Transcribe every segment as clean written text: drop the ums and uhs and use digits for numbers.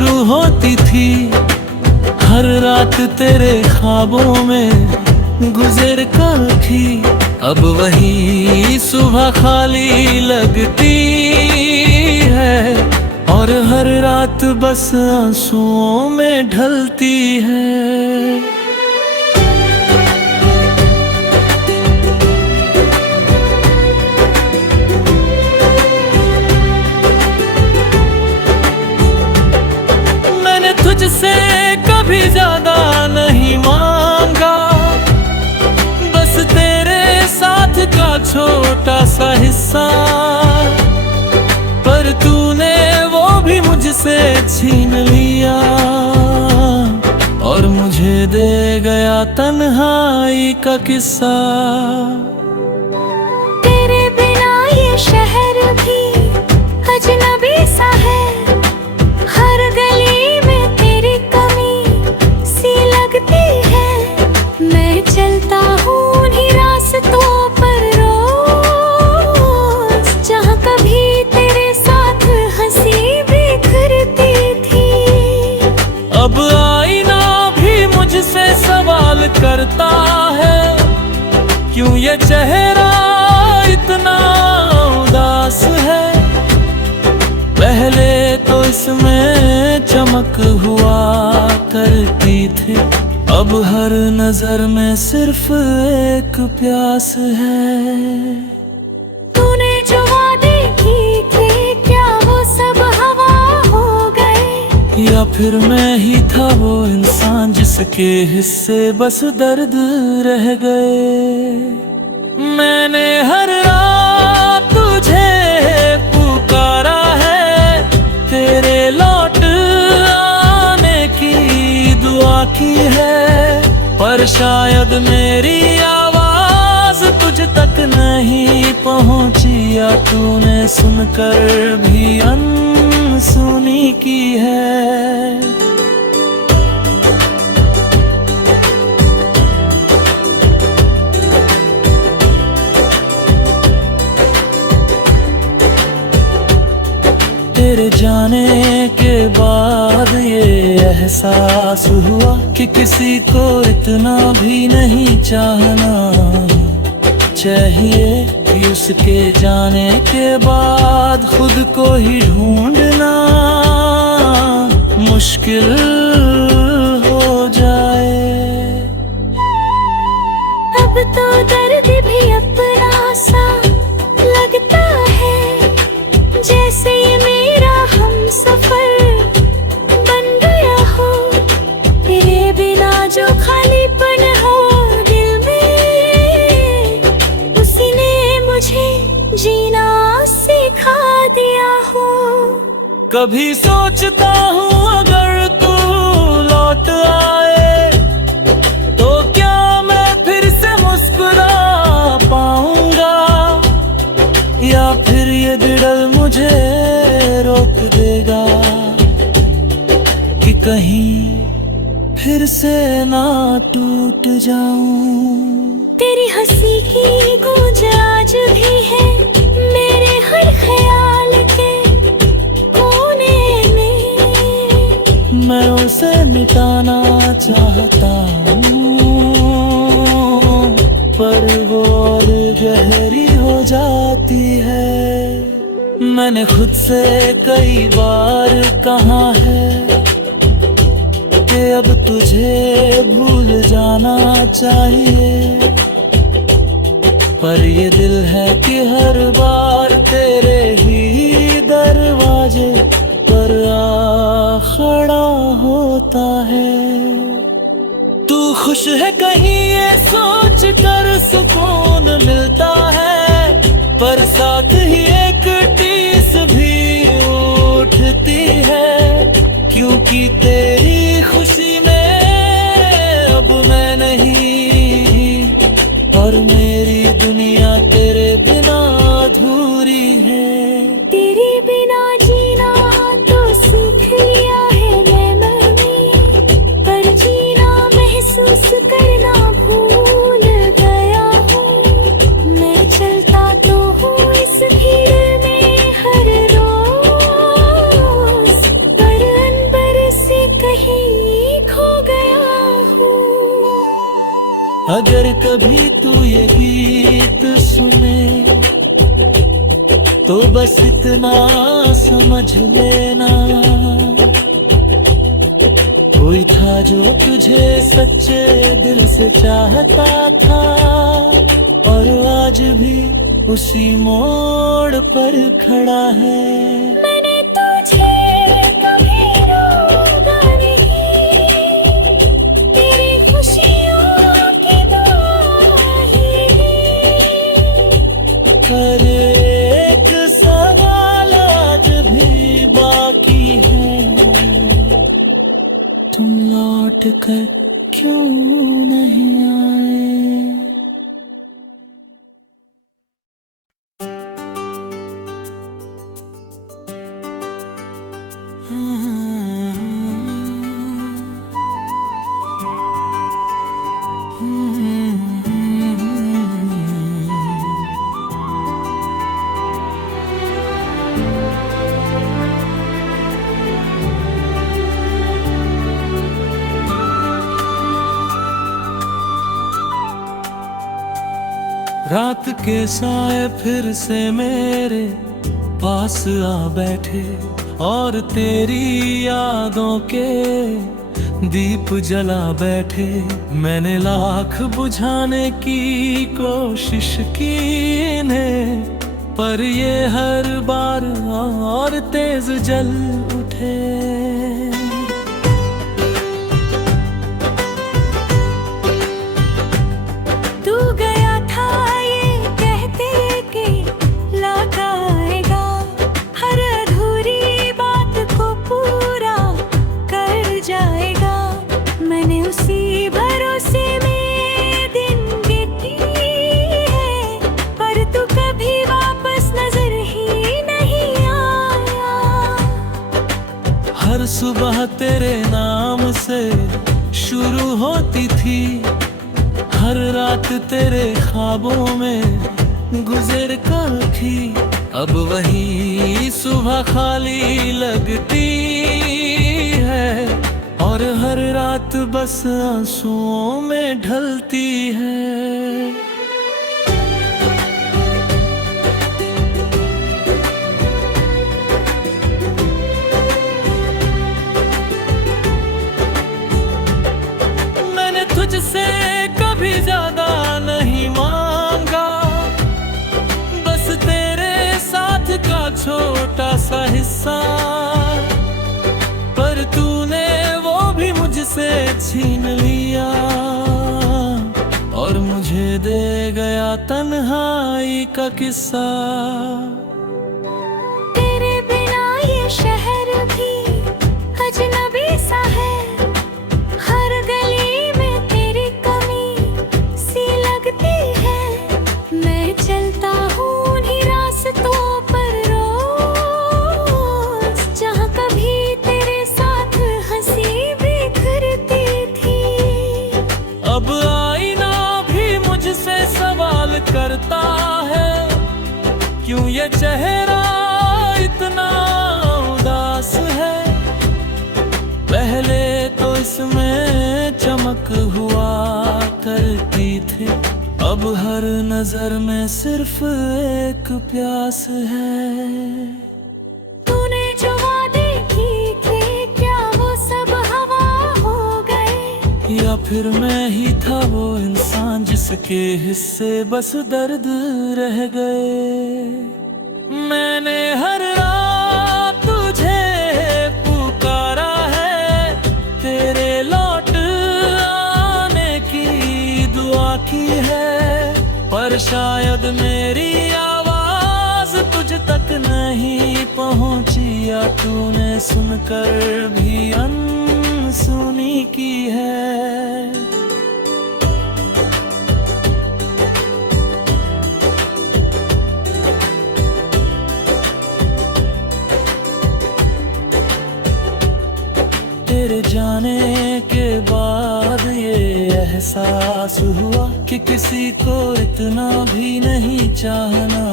शुरू होती थी हर रात तेरे ख्वाबों में गुजर कर थी। अब वही सुबह खाली लगती है और हर रात बस आंसुओं में ढलती है। तुझसे कभी ज्यादा नहीं मांगा, बस तेरे साथ का छोटा सा हिस्सा, पर तूने वो भी मुझसे छीन लिया और मुझे दे गया तन्हाई का किस्सा। तेरे बिना ये शहर भी अजनबी सा है, हर गली चलता हूँ उन्हीं रास्तों पर रोज, जहाँ कभी तेरे साथ हंसी बिखरती थी। अब आईना भी मुझसे सवाल करता है, क्यों ये चेहरा इतना उदास है। पहले तो इसमें चमक हुआ करती थी, अब हर नजर में सिर्फ एक प्यास है। तूने जो वादे किए थे क्या वो सब हवा हो गए, या फिर मैं ही था वो इंसान जिसके हिस्से बस दर्द रह गए। मैंने हर रात तुझे पुकारा है, तेरे लौट आने की दुआ की है, पर शायद मेरी आवाज तुझ तक नहीं पहुंची, या तूने सुनकर भी अनसुनी की है। तेरे जाने के बाद ये एहसास हुआ कि किसी को इतना भी नहीं चाहना चाहिए, कि उसके जाने के बाद खुद को ही ढूंढना मुश्किल हो जाए। अब तो दर्द भी अपना सा लगता है, जैसे ये मेरा हम सफर बन गया हो। तेरे बिना जो खालीपन हो दिल में, उसी ने मुझे जीना सिखा दिया हो। कभी सोचता हूँ अगर तू लौट आए तो क्या मैं फिर से मुस्कुरा पाऊंगा, या फिर ये दिल मुझे रोक देगा कि कहीं फिर से ना टूट जाऊं। तेरी हंसी की गूंज आज भी है मेरे हर ख्याल के कोने में, मैं उसे मिटाना चाहता हूँ पर वो और गहरी हो जाती है। मैंने खुद से कई बार कहा है कि अब तुझे भूल जाना चाहिए, पर ये दिल है कि हर बार तेरे ही दरवाजे पर आ खड़ा होता है। तू खुश है कहीं ये सोच कर सुकून मिलता है, पर साथ ही एक टीस भी उठती है, क्योंकि तेरी खुशी में अब मैं नहीं, और मेरी दुनिया तेरे बिना अधूरी है। तेरे बिना जीना तो सीख लिया है मैंने, पर जीना महसूस करना भूल गया हूँ। मैं चलता तो हूँ इस भीड़ में हर रोज, पर अनबर अगर कभी तू ये गीत सुने तो बस इतना समझ लेना, कोई था जो तुझे सच्चे दिल से चाहता था और आज भी उसी मोड़ पर खड़ा है। मैंने तुझे कभी रोका नहीं, तेरी खुशियों की दुआ ही दी। पर एक सवाल आज भी बाकी है, तुम लौट कर क्यों नहीं आए? रात के साए फिर से मेरे पास आ बैठे और तेरी यादों के दीप जला बैठे। मैंने लाख बुझाने की कोशिश की इन्हें, पर ये हर बार और तेज जल उठे। तू गया था ये कहते कि लौट आएगा, हर अधूरी बात को पूरा कर जाएगा। मैंने उसी भरोसे में दिन बीती है, पर तू कभी वापस नजर ही नहीं आया। हर सुबह तेरे नाम से शुरू होती थी, हर रात तेरे ख्वाबों में गुजर कर थी। अब वही सुबह खाली लगती है और हर रात बस आंसुओं में ढलती है। मैंने तुझसे कभी ज्यादा नहीं मांगा, बस तेरे साथ का छोटा सा हिस्सा, पर तूने वो भी मुझसे छीन लिया और मुझे दे गया तन्हाई का किस्सा। तेरे बिना ये शहर भी अजनबी सा है, हर गली में तेरी कमी सी लगती है। मैं चलता हूँ उन्हीं रास्तों पर रोज, जहाँ कभी तेरे साथ हंसी बिखरती थी। अब आईना भी मुझसे सवाल करता है, क्यों ये चेहरा इतना उदास है। पहले तो इसमें चमक हुआ करती थी, अब हर नजर में सिर्फ एक प्यास है। तूने जो वादे किए, क्या वो सब हवा हो गए? या फिर मैं ही था वो इंसान जिसके हिस्से बस दर्द रह गए। मैंने हर रात तुझे पुकारा है, तेरे लौट आने की दुआ की है, पर शायद मेरी आवाज तुझ तक नहीं पहुंची, या तूने सुनकर भी अनसुनी की है। तेरे जाने के बाद ये एहसास हुआ कि किसी को इतना भी नहीं चाहना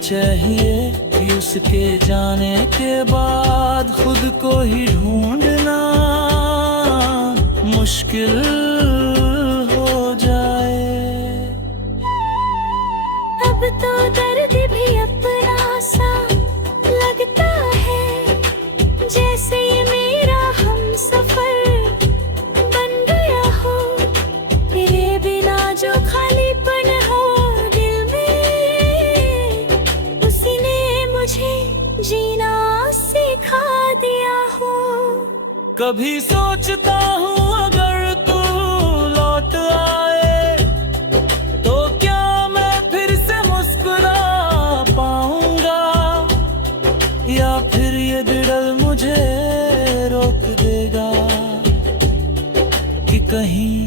चाहिए, कि उसके जाने के बाद खुद को ही ढूंढना मुश्किल हो जैसे ये मेरा हमसफर बन गया हो। तेरे बिना जो खालीपन हो दिल में, उसी ने मुझे जीना सिखा दिया हो। कभी सोचता हूँ अगर तू लौट आए तो क्या मैं फिर से मुस्कुरा पाऊंगा, या फिर ये दिल मुझे रोक देगा कि कहीं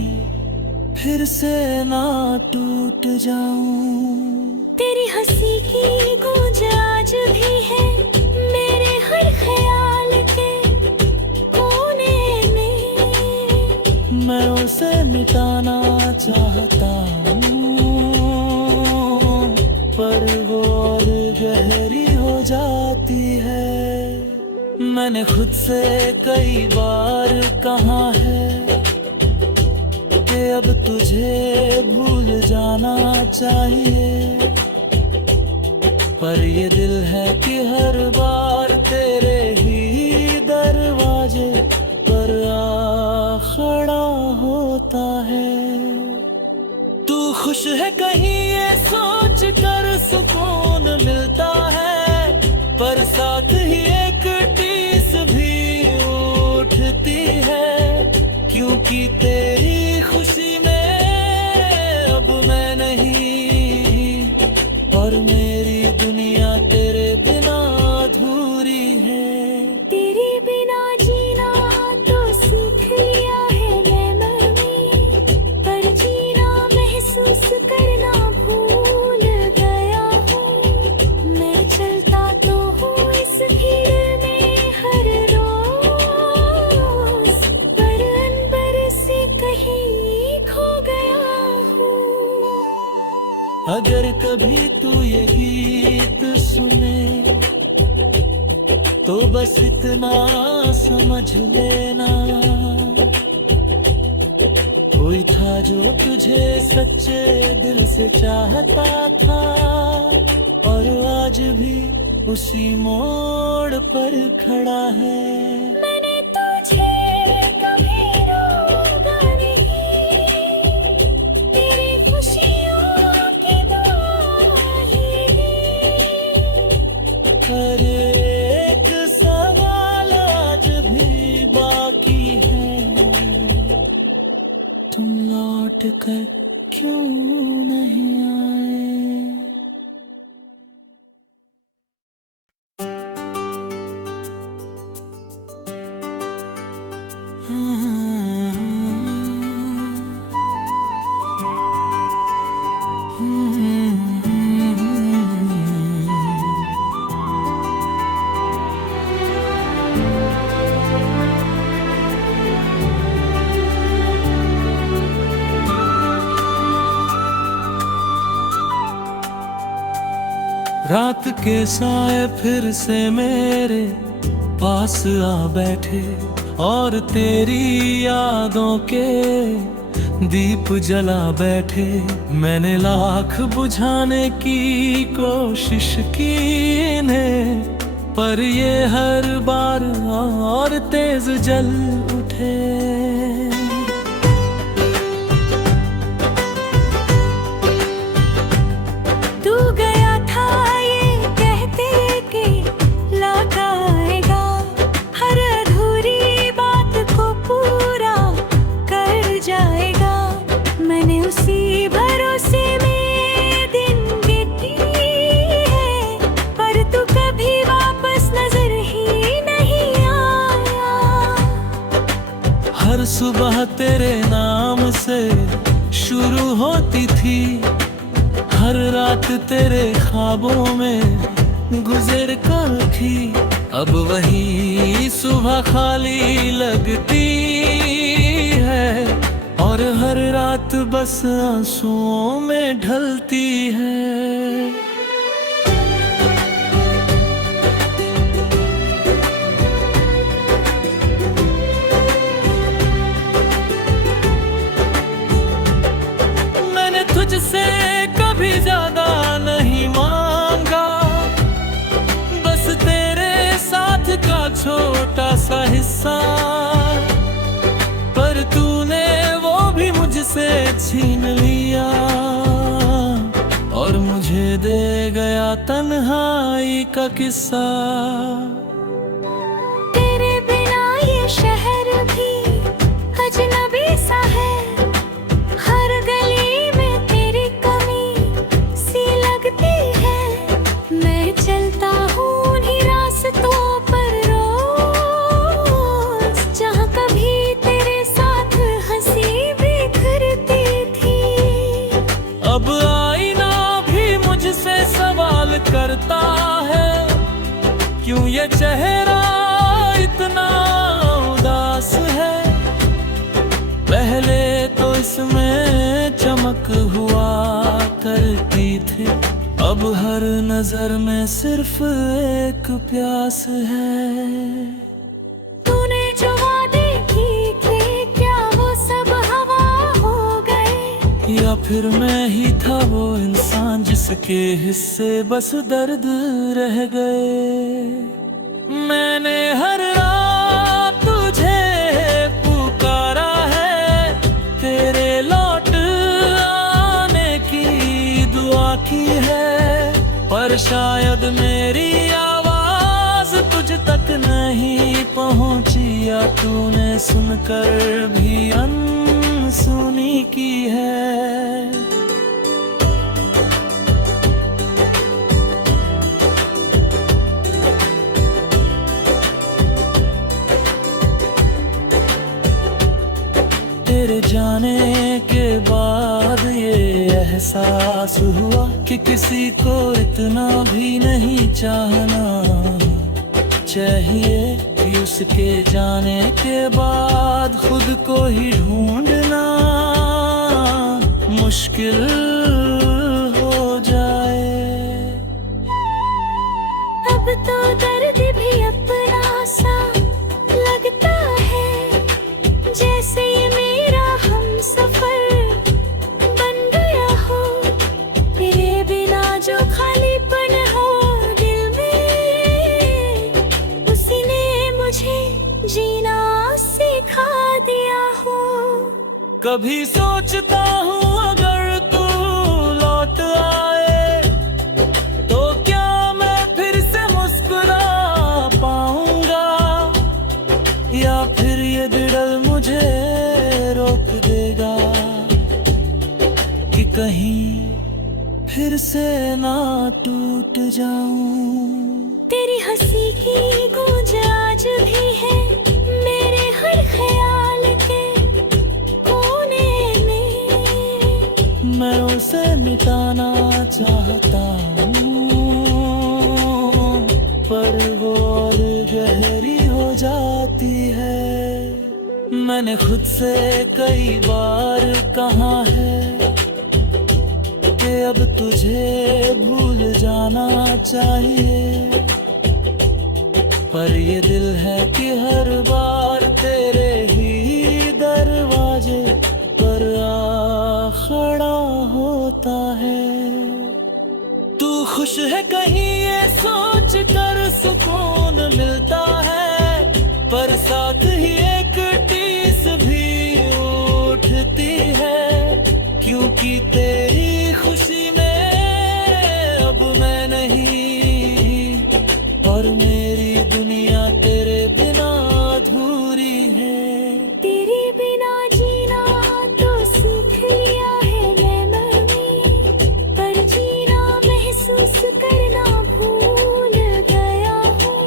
फिर से ना टूट जाऊं। तेरी हंसी की गूंज आज भी है मेरे हर ख्याल के कोने में। मैं उसे मिटाना चाहता हूँ पर वो और गहरी हो जाती है। मैंने खुद से कई बार कहा है कि अब तुझे भूल जाना चाहिए, पर ये दिल है कि हर बार तेरे ही दरवाजे पर आ खड़ा होता है। तू खुश है कहीं ये सोच कर सुकून मिलता है, पर साथ ही एक टीस भी उठती है, क्योंकि तेरी खुशी में अब मैं नहीं, और मेरी दुनिया तेरे बिना अधूरी है। तेरे बिना जीना तो सीख लिया है मैंने, पर जीना महसूस करना भूल गया हूँ। मैं चलता तो हूँ इस भीड़ में हर रोज, पर अनबर से कहीं खो गया हूँ। अगर कभी तू ये गीत सुने तो बस इतना समझ लेना, कोई था जो तुझे सच्चे दिल से चाहता था, और आज भी उसी मोड़ पर खड़ा है। मैंने तुझे कभी रोका नहीं, तेरी खुशियों की दुआ ही दी। पर एक सवाल आज भी बाकी है, तुम लौट कर क्यों नहीं आए? रात के साए फिर से मेरे पास आ बैठे, और तेरी यादों के दीप जला बैठे। मैंने लाख बुझाने की कोशिश की इन्हें, पर ये हर बार और तेज जल उठे। तू गया था ये कहते कि लौट आएगा, हर अधूरी बात को पूरा कर जाएगा। मैंने उसी भरोसे में दिन बीती है, पर तू कभी वापस नजर ही नहीं आया। हर सुबह तेरे नाम से शुरू होती थी, हर रात तेरे ख्वाबों में गुजर कर थी। अब वही सुबह खाली लगती है, और हर रात बस आंसुओं में ढलती है। मैंने तुझसे कभी ज्यादा नहीं मांगा, बस तेरे साथ का छोटा किस्सा, पर तूने वो भी मुझसे छीन लिया और मुझे दे गया तन्हाई का किस्सा। तेरे बिना ये शहर भी अजनबी सा है, हर गली में तेरी कमी सी लगती है। मैं चलता हूँ उन्हीं रास्तों पर रोज, जहाँ कभी तेरे साथ हंसी बिखरती थी। अब आईना भी मुझसे सवाल करता है, क्यों ये चेहरा इतना उदास है। पहले तो इसमें चमक हुआ करती थी, अब हर नजर में सिर्फ एक प्यास है। तूने जो वादे किए थे, क्या वो सब हवा हो गए? या फिर मैं ही था वो इंसान जिसके हिस्से बस दर्द रह गए। मैंने हर रात तुझे पुकारा है, तेरे लौट आने की दुआ की है, पर शायद मेरी आवाज तुझ तक नहीं पहुंची, या तूने सुनकर भी अनसुनी की है। तेरे जाने के बाद ये एहसास हुआ कि किसी को इतना भी नहीं चाहना चाहिए, कि उसके जाने के बाद खुद को ही ढूंढना मुश्किल हो जाए। अब तो दर्द भी अपना सा लगता है, जैसे ये मेरा हमसफर बन गया हो। तेरे बिना जो खालीपन हो दिल में, उसी ने मुझे जीना सिखा दिया हो। कभी सोचता हूँ अगर तू लौट आए, तो क्या मैं फिर से मुस्कुरा पाऊंगा, या फिर ये दिल मुझे रोक देगा कि कहीं फिर से ना टूट जाऊं। तेरी हंसी की गूंज आज भी है मेरे हर ख्याल के कोने में। मैं उसे मिटाना चाहता हूँ, पर वो और गहरी हो जाती है। मैंने खुद से कई बार कहा है कि अब तुझे भूल जाना चाहिए, पर ये दिल है कि हर बार तेरे ही दरवाजे पर आ खड़ा होता है। तू खुश है कहीं ये सोच कर सुकून मिलता है, पर साथ ही एक टीस भी उठती है, क्योंकि तेरी खुशी में अब मैं नहीं, और मेरी दुनिया तेरे बिना अधूरी है। तेरे बिना जीना तो सीख लिया है मैंने, पर जीना महसूस करना भूल गया हूँ।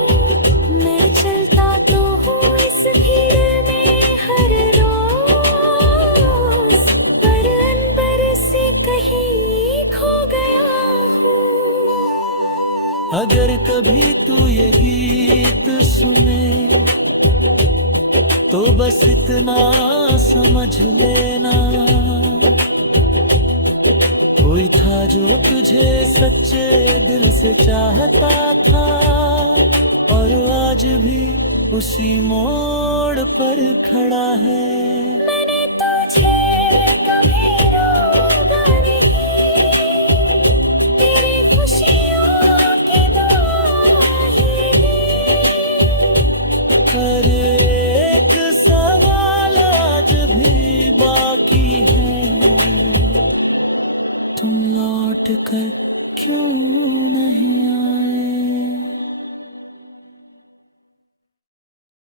मैं चलता तो हूँ इस भीड़ में हर रोज, पर अनबर से कहीं खो गया हूँ। अगर कभी तू ये गीत सुने, तो बस इतना समझ लेना, कोई था जो तुझे सच्चे दिल से चाहता था, और आज भी उसी मोड़ पर खड़ा है। मैंने तुझे कभी रोका नहीं, तेरी खुशियों की दुआ ही दी। पर लौट कर क्यों नहीं